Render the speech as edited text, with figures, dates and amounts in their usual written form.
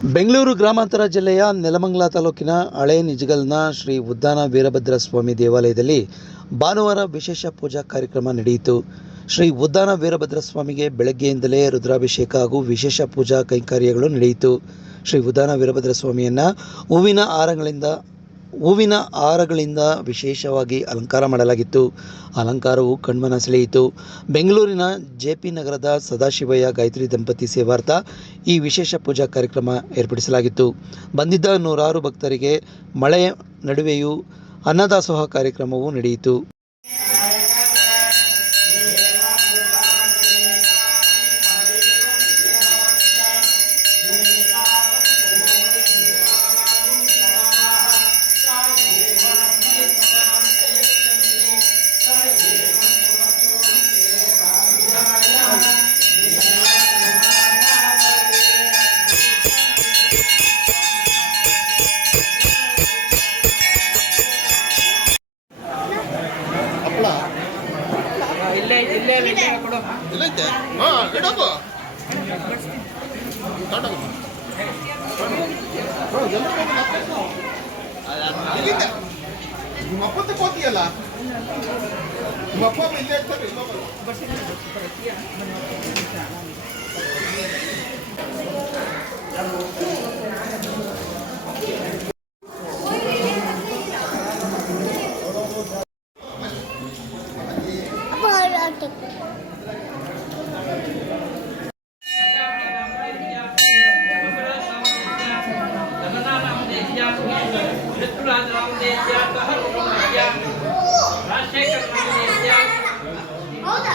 ಬೆಂಗಳೂರು ಗ್ರಾಮಾಂತರ ಜಿಲ್ಲೆಯ ನೆಲಮಂಗಲ ತಾಲೂಕಿನ ಹಳೆ ನಿಜಗಲ್ನ ಶ್ರೀ ಉದ್ದಾನ ವೀರಭದ್ರ ಸ್ವಾಮಿ ದೇವಾಲಯದಲ್ಲಿ ಭಾನುವಾರ ವಿಶೇಷ ಪೂಜಾ ಕಾರ್ಯಕ್ರಮ ನಡೆಯಿತು. ಶ್ರೀ ಉದ್ದಾನ ವೀರಭದ್ರ ಸ್ವಾಮಿಗೆ ಬೆಳಗ್ಗೆಯಿಂದಲೇ ರುದ್ರಾಭಿಷೇಕ ಹಾಗೂ ವಿಶೇಷ ಪೂಜಾ ಕೈಂಕರ್ಯಗಳು ನಡೆಯಿತು. ಶ್ರೀ ಉದ್ದಾನ ವೀರಭದ್ರ ಸ್ವಾಮಿಯನ್ನು ಹೂವಿನ ಹಾರಗಳಿಂದ ವಿಶೇಷವಾಗಿ ಅಲಂಕಾರ ಮಾಡಲಾಗಿತ್ತು. ಅಲಂಕಾರವು ಕಣ್ಮನ ಸೆಳೆಯಿತು. ಬೆಂಗಳೂರಿನ ಜೆಪಿ ನಗರದ ಸದಾಶಿವಯ್ಯ ಗಾಯತ್ರಿ ದಂಪತಿ ಸೇವಾರ್ಥ ಈ ವಿಶೇಷ ಪೂಜಾ ಕಾರ್ಯಕ್ರಮ ಏರ್ಪಡಿಸಲಾಗಿತ್ತು. ಬಂದಿದ್ದ ನೂರಾರು ಭಕ್ತರಿಗೆ ಮಳೆಯ ನಡುವೆಯೂ ಅನ್ನದಾಸೋಹ ಕಾರ್ಯಕ್ರಮವೂ ನಡೆಯಿತು. ಇಲ್ಲೈತೆ ಇಡಪ್ಪ ನಿಮ್ಮ ಅಪ್ಪಂತ ಕೋತಿಯಲ್ಲ ನಿಮ್ಮ ಅಪ್ಪ ಇಲ್ಲೇ ಇರ್ತಾರೆ. ಹೌದಾ?